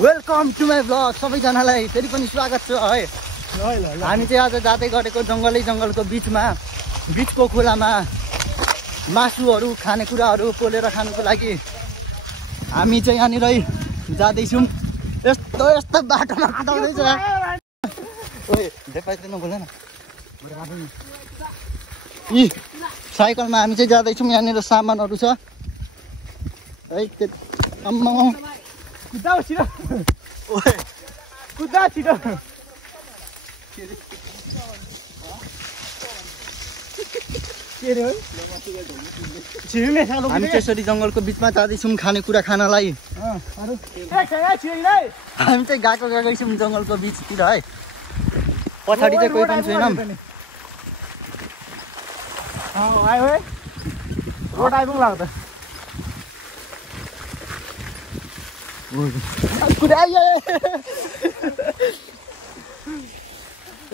Welcome to my blog. सबैजनालाई फेरि पनि स्वागत छ है। हामी चाहिँ आज जाँदै गरेको जङ्गलको बिचको खोलामा मासुहरू खानेकुराहरू पोलेर खानुको लागि हामी चाहिँ यहाँनिर जाँदैछौँ। यस्तो बाटोमा कुदाउँदैछ। यी साइकलमा हामी चाहिँ जाँदैछौँ। यहाँनिर सामानहरू छ है। अम्मा कुदा छिटो कुदा छिटो हामी त्यसरी जङ्गलको बिचमा जाँदैछौँ खानेकुरा खानलाई। हामी चाहिँ गएकै छौँ जङ्गलको बिचतिर है। पछाडि चाहिँ कोही पनि छैन। आयो है रोड आइपुग्ला त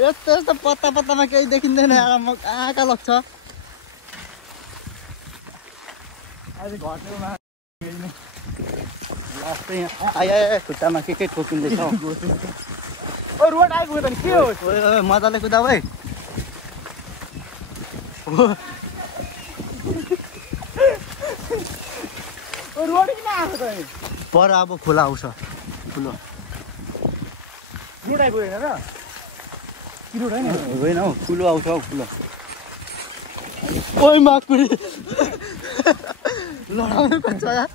यस्तो यस्तो पत्तामा केही देखिँदैन। आँखा लाग्छ। खुट्टामा के ठोकिँदैछ। रोड आइपुग्यो त के हो मजाले कुदाऊ है। रोड किन आएको त पर अब खोला आउँछ। ठुलो रोड आइपुगेन र रोड होइन हौ ठुलो आउँछ हौ ठुलो। ओइ माकुरी लडाउनु पर्छ यार।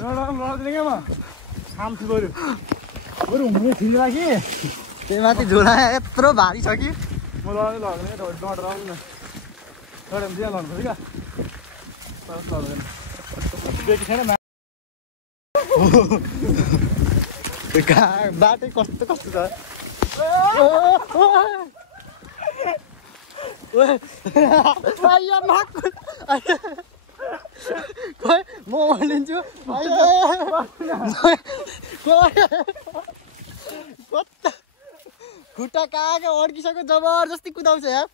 लडाउँदैन क्या म खाम्छु बरु हुने थिएन कि त्यही माथि झोला यत्रो भारी छ कि म लड्दैन डराउनु न लड्यो भने लड्नु क्या लड्दैन बेटी छैन। बाटै कस्तो छ। म भनिदिन्छु खुट्टा कहाँ अड्किसक्यो। जबरजस्ती कुदाउँछ यार।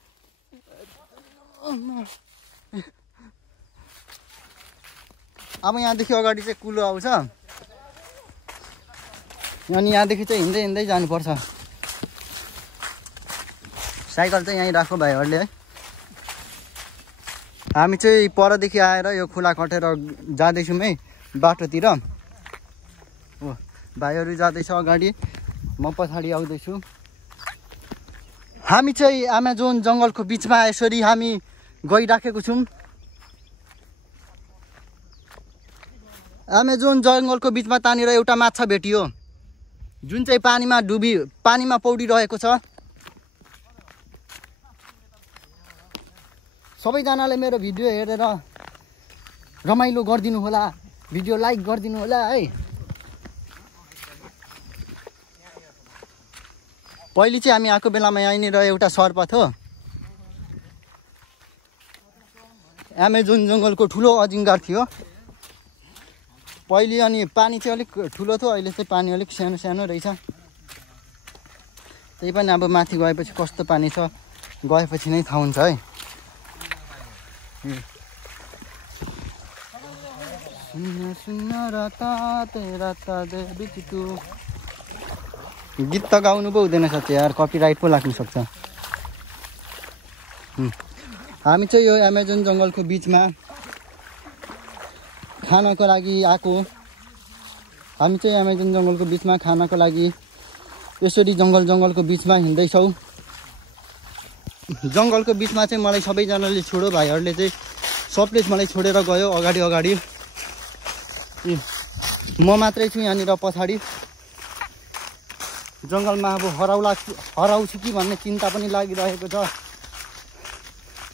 अब यहाँदेखि अगाडि चाहिँ कुलो आउँछ अनि यहाँदेखि चाहिँ हिँड्दै जानुपर्छ। साइकल चाहिँ यहीँ राख्नु भाइहरूले है। हामी चाहिँ परदेखि आएर यो खोला कटेर जाँदैछौँ है बाटोतिर। हो भाइहरू जाँदैछ अगाडि, म पछाडि आउँदैछु। हामी चाहिँ अमेजोन जङ्गलको बिचमा यसरी हामी गइराखेको छौँ। अमेजोन जङ्गलको बिचमा तानेर एउटा माछा भेटियो जुन चाहिँ पानीमा पौडिरहेको छ। सबैजनाले मेरो भिडियो हेरेर रमाइलो गरिदिनु होला, भिडियो लाइक गरिदिनु होला है। पहिले चाहिँ हामी आएको बेलामा यहीँनिर एउटा सर्प थियो। अमेजोन जङ्गलको ठुलो अजिङ्गर थियो पहिले। अनि पानी चाहिँ अलिक ठुलो थियो, अहिले चाहिँ पानी अलिक सानो रहेछ। त्यही पनि अब माथि गएपछि कस्तो पानी छ गएपछि नै थाहा हुन्छ है। गीत त गाउनु पो हुँदैन साथी यार, कपिराइट पो लाग्नु सक्छ। हामी चाहिँ यो अमेजोन जङ्गलको बिचमा खानको लागि आएको। हामी चाहिँ अमेजोन जङ्गलको बिचमा खानको लागि यसरी जङ्गलको बिचमा हिँड्दैछौँ। जङ्गलको बिचमा चाहिँ मलाई सबैजनाले छोडो भाइहरूले चाहिँ सबले मलाई छोडेर गयो अगाडि। म मात्रै छु यहाँनिर पछाडि। जङ्गलमा अब हराउँछु कि भन्ने चिन्ता पनि लागिरहेको छ।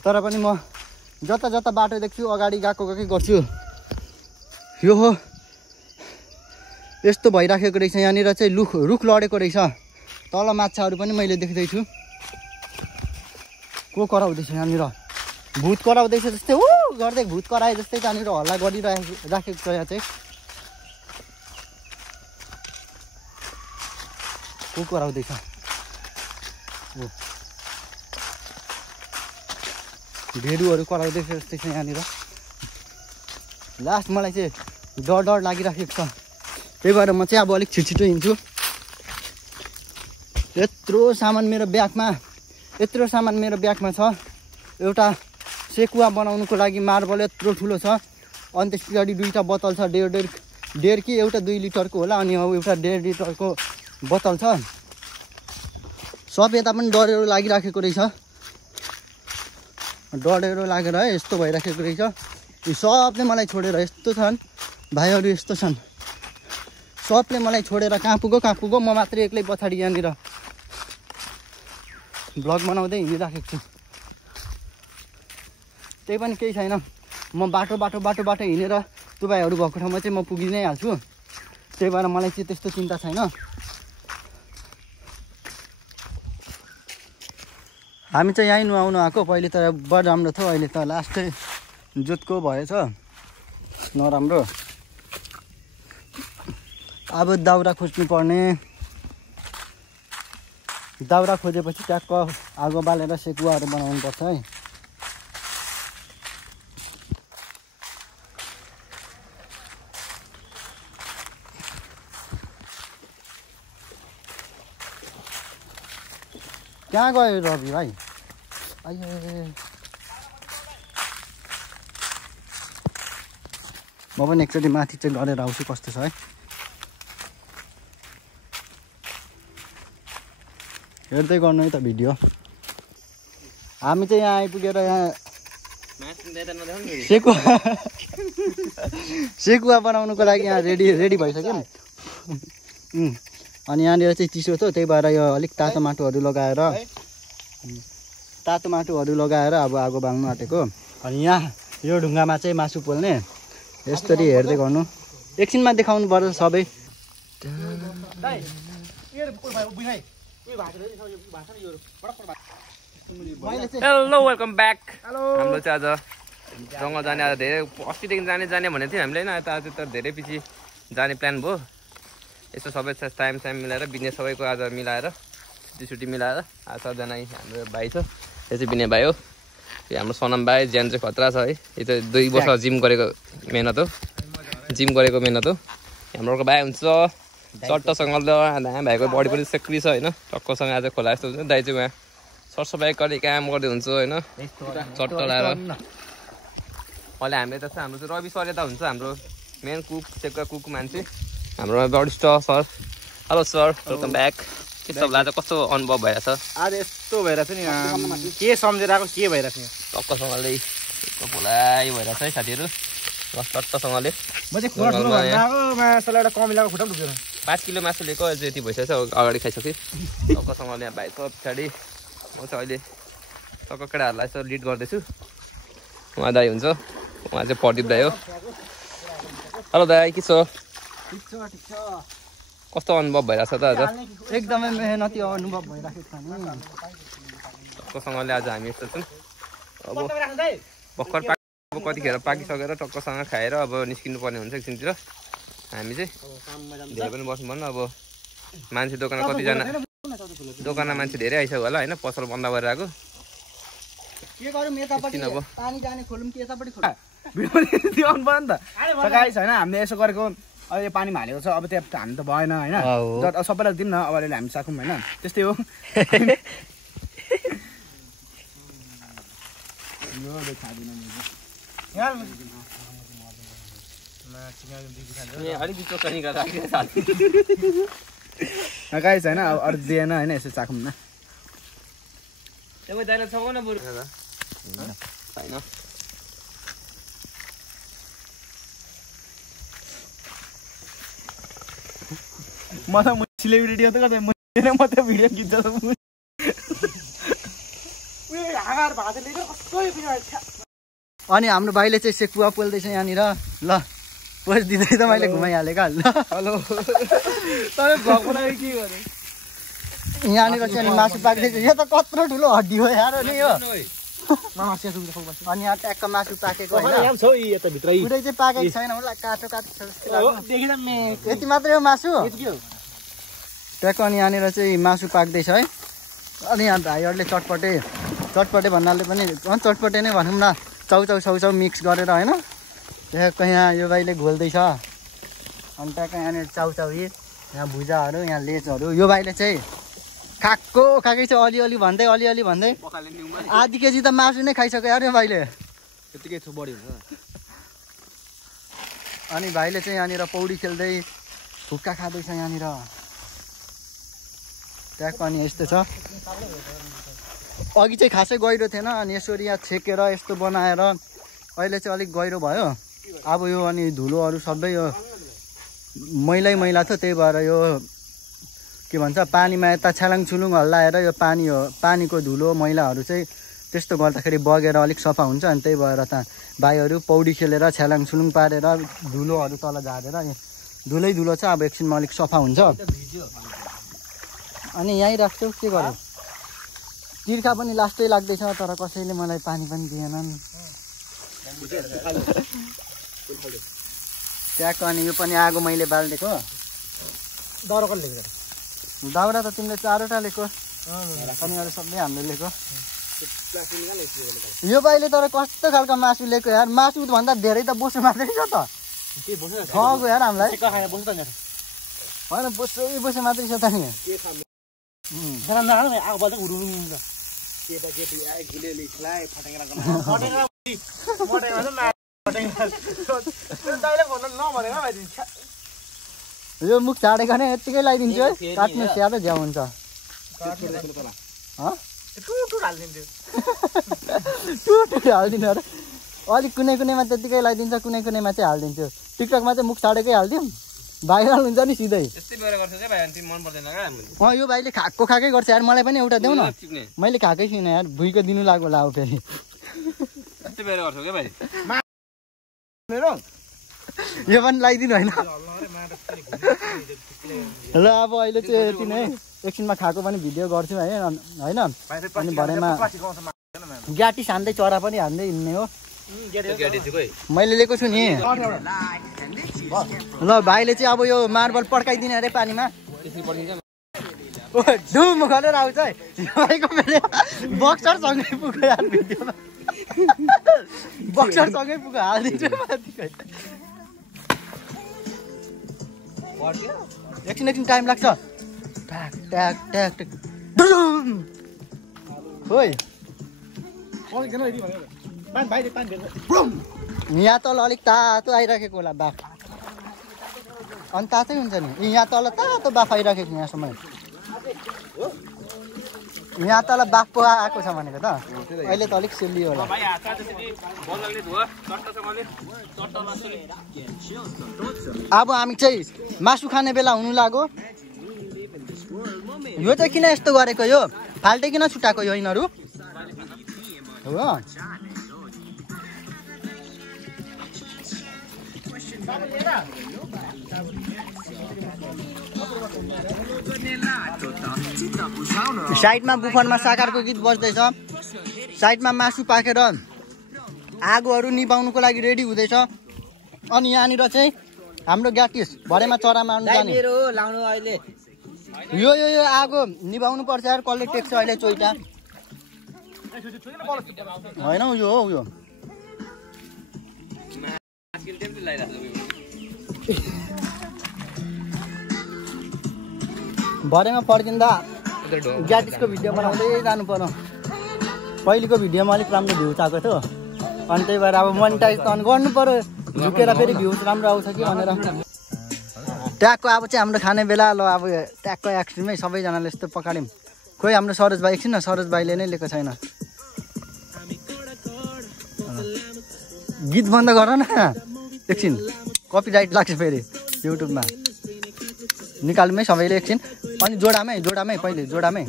तर पनि म जता बाटो देख्छु अगाडि गएकै गर्छु। यो हो यस्तो भइराखेको रहेछ। यहाँनिर चाहिँ रुख लडेको रहेछ। तल माछाहरू पनि मैले देख्दैछु। को कराउँदैछ यहाँनिर, भूत कराउँदैछ जस्तै गर्दै भूत कराए जस्तै त्यहाँनिर हल्ला गरिराखेको छ। यहाँ चाहिँ को कराउँदैछ। भेडुहरू कराउँदैछ जस्तै छ यहाँनिर। लास्ट मलाई चाहिँ डर लागिराखेको छ। त्यही भएर म चाहिँ अब अलिक छिटो हिँड्छु। यत्रो सामान मेरो ब्यागमा छ। एउटा सेकुवा बनाउनुको लागि मार्बल यत्रो ठुलो छ, अनि त्यस पछाडि 2टा बोतल छ, डेढ कि एउटा 2 लिटरको होला, अनि एउटा 1.5 लिटरको बोतल छ। सब यता पनि डढेरो लागिराखेको रहेछ, डढेरो लागेर है यस्तो भइराखेको रहेछ। यी सबले मलाई छोडेर यस्तो छन् भाइहरू, यस्तो छन्, सबले मलाई छोडेर कहाँ पुगो, म मात्रै एक्लै पछाडि यहाँनिर भ्लग बनाउँदै हिँडिराखेको छु। त्यही पनि केही छैन, म बाटो हिँडेर तपाईँहरू भएको ठाउँमा चाहिँ म पुगि नै हाल्छु। त्यही भएर मलाई चाहिँ त्यस्तो चिन्ता छैन। हामी चाहिँ यहीँ नुहाउनु आएको। पहिले त बड राम्रो थियो, अहिले त लास्टै जुतको भएछ नराम्रो। अब दाउरा खोज्नु पर्ने, दाउरा खोजेपछि ट्याक्क आगो बालेर सेकुवाहरू बनाउनु पर्छ है। कहाँ गयो रवि भाइ? आइए म पनि एकचोटि माथि चाहिँ गरेर आउँछु कस्तो छ है। हेर्दै गर्नु है त भिडियो। हामी चाहिँ यहाँ आइपुगेर यहाँ सेकुवा बनाउनुको लागि यहाँ रेडी भइसक्यो। अनि यहाँनिर चाहिँ चिसो थियो, त्यही भएर यो अलिक तातो माटोहरू लगाएर अब आगो बाल्नु आँटेको। अनि यहाँ यो ढुङ्गामा चाहिँ मासु पोल्ने, यसरी हेर्दै गर्नु। एकछिनमा देखाउनु पर्छ सबै। Hello welcome back. हाम्रो चाहिँ आज जङ्गल जाने, आज धेरै अस्तिदेखि जाने भनेको थियो हामीले होइन, आज त धेरै पछि जाने प्लान भयो। यसो सबै टाइम मिलाएर बिजनेस सबैको आज मिलाएर छुट्टी मिलाएर आज सबजना हाम्रो भाइ छ, यो चाहिँ बिने भाइ हो, यो हाम्रो सनम भाइ। ज्यान चाहिँ खतरा छ है, यो चाहिँ 2 वर्ष जिम गरेको मेहनत हो। हाम्रो भाइ हुन्छ चट्टसँग, भाइको बडी पनि सेक्री छ होइन, टक्कसँग आज खोला जस्तो हुन्छ। दाइ चाहिँ उहाँ सरसफाइ गर्ने काम गर्दै हुन्छ होइन, चट्ट लाएर। अहिले हामीले त हाम्रो चाहिँ रवि सर यता हुन्छ, हाम्रो मेन कुक, सेकुवा कुक मान्छे, हाम्रो वरिष्ठ sir. Hello sir, welcome back. के सबलाई आज कस्तो अनुभव भइरहेछ? आज यस्तो भइरहेछ नि, के सम्झेर आएको के भइरहेछ नि, टक्कसँगले खोलाइ भइरहेछ है साथीहरू, चट्टसँगले। म चाहिँ खोला ठुलो भएर आएको, मासुलाई एउटा कमिलाको खुट्टा पनि दुख्दैन। 5 किलो मासु लिएको, अझै यति भइसकेछ, अगाडि खाइसकेँ। टक्कसँगले यहाँ भाइ छ पछाडि, म चाहिँ अहिले टक्क केटाहरूलाई यसो लिड गर्दैछु। उहाँ दाइ हुन्छ, उहाँ चाहिँ प्रदीप दाइ हो। हेलो दाइ, के छ? कस्तो अनुभव भइरहेछ त आज? एकदमै मेहनती अनुभव भइराखेको छ नि। टक्कसँगले आज हामी यस्तो छौँ। अब भर्खर अब कतिखेर पाकिसकेर टक्कसँग खाएर अब निस्किनु पर्ने हुन्छ एकछिनतिर। हामी चाहिँ धेरै पनि बस्नु पर्नु। अब मान्छे दोकानमा दोकानमा मान्छे धेरै आइसक्यो होला होइन, पसल बन्द गरेर आएको। के गरौँ, यतापट्टि पानी जाने खोलौँ कि यतापट्टि खोलौँ? भिडियो आउनु पर्यो नि त। गाइस होइन, हामीले यसो गरेको, अहिले पानीमा हालेको छ, अब त्यहाँ हाल्नु त भएन होइन, सबैलाई दिउँ न, अब अहिले हामी साखौँ होइन, त्यस्तै हो। गाइस होइन, अब अरू दिएन होइन, यसो चाखौँ न। म त सेलिब्रिटी हो त कतै म त भिडियो खिच्छ। अनि हाम्रो भाइले चाहिँ सेकुवा पोल्दैछ यहाँनिर। ल पोस्ट दिँदै त मैले घुमाइहालेँ ल। हेलो, तपाईँ भ्लग बनाएर के गरे? यहाँनिर चाहिँ मासु पाक्दैछ। यो त कत्रो ठुलो हड्डी हो यार नि यो। अनि यहाँ ट्याक्क मासु पाकेको होइन, पुरै चाहिँ पाकेको छैन होला, काँचो यति मात्रै हो मासु ट्याक्क। अनि यहाँनिर चाहिँ मासु पाक्दैछ है। अनि यहाँ भाइहरूले चटपटे भन्नाले पनि चटपटे नै भनौँ न, चाउचाउ साउचाउ मिक्स गरेर होइन, ट्याक्क यहाँ यो भाइले घोल्दैछ। अनि ट्याक्कै यहाँनिर चाउचाउरी यहाँ भुजाहरू यहाँ लेचहरू यो भाइले चाहिँ खाएकै छ अलिअलि भन्दै आधी केजी त मासु नै खाइसक्यो यार यो भाइले त्यतिकै छु बढी हुन्छ अनि भाइले चाहिँ यहाँनिर पौडी खेल्दै हुक्का खाँदैछ यहाँनिर ट्याक्क अनि यस्तो छ अघि चाहिँ खासै गहिरो थिएन अनि यसरी यहाँ छेकेर यस्तो बनाएर अहिले चाहिँ अलिक गहिरो भयो अब यो अनि धुलोहरू सबै यो मैला थियो त्यही भएर यो के भन्छ पानीमा यता छ्यालाङ छुलुङ हल्लाएर यो पानीको धुलो मैलाहरू चाहिँ त्यस्तो गर्दाखेरि बगेर अलिक सफा हुन्छ अनि त्यही भएर त भाइहरू पौडी खेलेर छ्यालाङ छुलुङ पारेर धुलोहरू तल झारेर धुलो छ अब एकछिनमा अलिक सफा हुन्छ अनि यहीँ राख्छु के गर्यो तिर्खा पनि लास्टै लाग्दैछ तर कसैले मलाई पानी पनि दिएनन् ट्याक्क अनि यो पनि आगो मैले बालिदिएको दाउरा त तिमीले 4वटा लिएको अनि अरू सबै हामीले लिएको यो भाइले तर कस्तो खालको मासु लिएको यार मासु भन्दा धेरै त बोसो मात्रै छ त गयो यार हामीलाई होइन बोसो मात्रै छ त नि यो मुख छाडेको नै यत्तिकै लगाइदिन्छु है काट्नु स्याहारो झ्याउ हुन्छ टुटु हालिदिनु अरे अलिक कुनैमा त्यत्तिकै लगाइदिन्छ कुनैमा चाहिँ हालिदिन्छु टिकटकमा चाहिँ मुख छाडेकै हालिदिउँ भाइरल हुन्छ नि सिधै यो भाइले खाएकै गर्छ यार मलाई पनि एउटा देऊ न मैले खाएकै छुइनँ यार भुइँको दिनु लाग्यो होला फेरि यो पनि लगाइदिनु होइन ल अब अहिले चाहिँ यति नै एकछिनमा खाएको पनि भिडियो गर्छु है होइन अनि भरेमा ग्याटिस हान्दै चरा पनि हान्दै हिँड्ने हो मैले लिएको छु नि ल भाइले चाहिँ अब यो मार्बल पड्काइदिने अरे पानीमा धुम गरेर आउँछ है भाइको फेरि बक्सरसँगै पुग्यो यार भिडियोमा बक्सरसँगै पुग्यो हालिदिन्छु एकछिन टाइम लाग्छ ट्याक ट्याक ट्याक ट्याक खोइ यहाँ तल अलिक तातो आइराखेको होला बाफ अनि तातै हुन्छ नि यहाँ तल तातो बाफ आइराखेको यहाँसम्म यहाँ तल बाफ पो आएको छ भनेको त अहिले त अलिक सेलियो होला अब हामी चाहिँ मासु खाने बेला हुनु लाग्यो यो चाहिँ किन यस्तो गरेको यो फाल्टै किन छुट्याएको यो यिनीहरू हो साइडमा बुफरमा साकारको गीत बज्दैछ साइडमा मासु पाकेर आगोहरू निभाउनुको लागि रेडी हुँदैछ अनि यहाँनिर चाहिँ हाम्रो ग्याटिस भरेमा चरा मार्नु जाने यो आगो निभाउनु पर्छ यार कसले टेक्छ अहिले चोइटा होइन यो हो यो भरेमा फर्किँदा ग्याटिसको भिडियो बनाउँदै जानु पर्यो पहिलेको भिडियोमा अलिक राम्रो भ्युज आएको थियो अनि त्यही भएर अब मोनिटाइज त गर्नु पर्यो झुकेर फेरि भ्युज राम्रो आउँछ कि भनेर ट्यागको अब चाहिँ हाम्रो खाने बेला ल अब ट्यागको एक्सट्रिमै सबैजनाले यस्तो पकाड्यौँ खोइ हाम्रो सरोज भाइ एकछिन न सरोज भाइले नै लिएको छैन गीत बन्द गर न एकछिन कपिराइट लाग्छ फेरि युट्युबमा निकाल्मै सबैले एकछिन अनि जोडामै पहिले जोडामै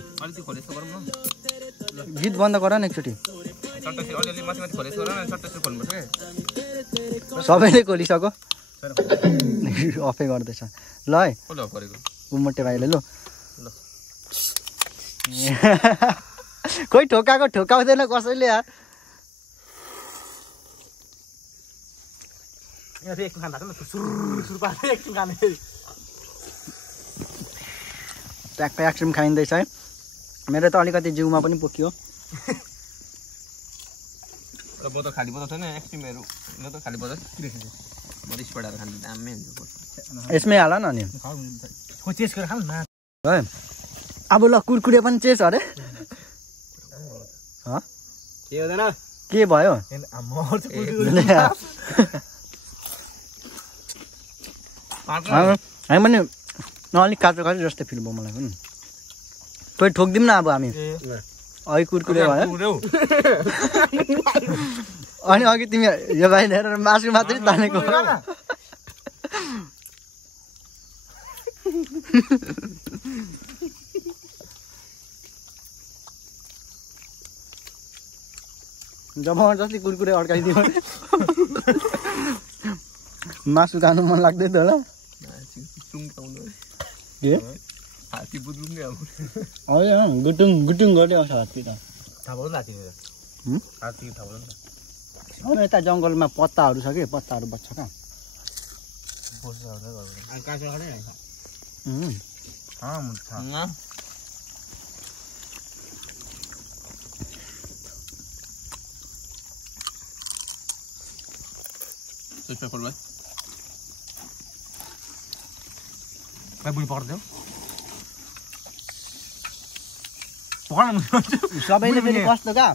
गीत बन्द गर न एकचोटि सबैले खोलिसक्यो अफै गर्दैछ ल है उमटे भाइले ल खोइ ठोकाउँदैन कसैले यार ट्याक्कै आइसक्रिम खाइँदैछ है मेरो त अलिकति जिउमा पनि पोखियो बोतल खाली बोतल छैन आइसक्रिमहरू त खाली बोतल किन खान्छ मरिस पडाएर खान्छ दामी हुन्छ यसमै हाल न अनि अब ल कुरकुरे पनि चेस अरे के हुँदैन के भयो हामी पनि अलिक काँचो काँचो जस्तै फिल भयो मलाई पनि फेरि ठोकिदिउँ न अब हामी अघि कुरकुरे भयो अनि अघि तिमी यो भाइ लिएर मासु मात्रै तानेको जबरजस्ती कुरकुरे अड्काइदियो मासु खानु मन लाग्दै थियो होला गुटुङ गुटुङ गर्दै आउँछ हात्ती त अब यता जङ्गलमा पत्ताहरू छ कि पत्ताहरू बच्छ कहाँ सबैले फेरि कस्तो का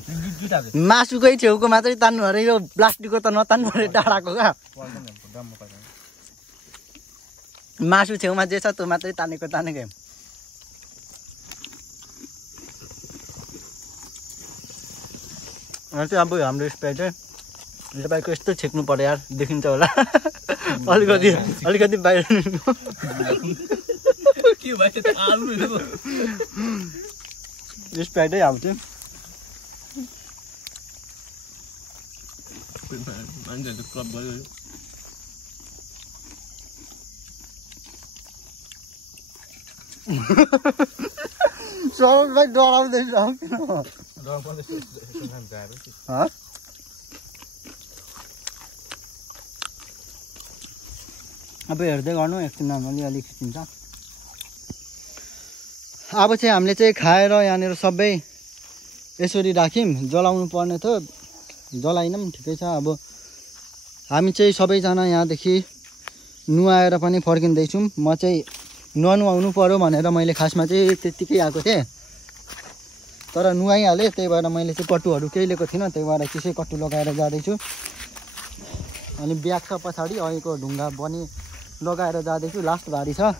मासुकै छेउको मात्रै तान्नु अरे यो प्लास्टिकको त नतान्नु अरे डाँडाको का मासु छेउमा जे छ त्यो मात्रै तानेकै चाहिँ अब हाम्रो स्प्राइट चाहिँ तपाईँको यस्तो छेक्नु पर्यो यार देखिन्छ होला अलिकति बाहिर स्प्राइटै आउँछ सरोज भाइ डराउँदै अब हेर्दै गर्नु एकछिन अलिअलि खिचिन्छ अब चाहिँ हामीले चाहिँ खाएर यहाँनिर सबै यसरी राख्यौँ जलाउनु पर्ने थियो जलाइनौँ ठिकै छ अब हामी चाहिँ सबैजना यहाँदेखि नुहाएर पनि फर्किँदैछौँ म चाहिँ ननुहाउनु पर्यो भनेर मैले खासमा चाहिँ त्यत्तिकै आएको थिएँ तर नुहाइहालेँ त्यही भएर मैले चाहिँ कट्टुहरू केही लिएको थिइनँ त्यही भएर त्यसै कट्टु लगाएर जाँदैछु अनि ब्याग छ पछाडि अहिलेको ढुङ्गा पनि लगाएर जाँदैछु लास्ट भारी छ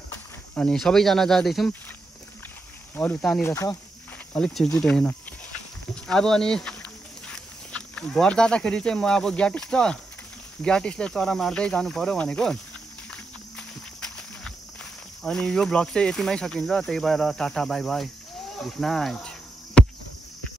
अनि सबैजना जाँदैछौँ अरू तानिर छ अलिक छिटो हेर्न अब अनि घर जाँदाखेरि चाहिँ म अब ग्याटिसले चरा मार्दै जानु पर्यो भनेको अनि यो भ्लग चाहिँ यतिमै सकिन्छ त्यही भएर tata bye by good night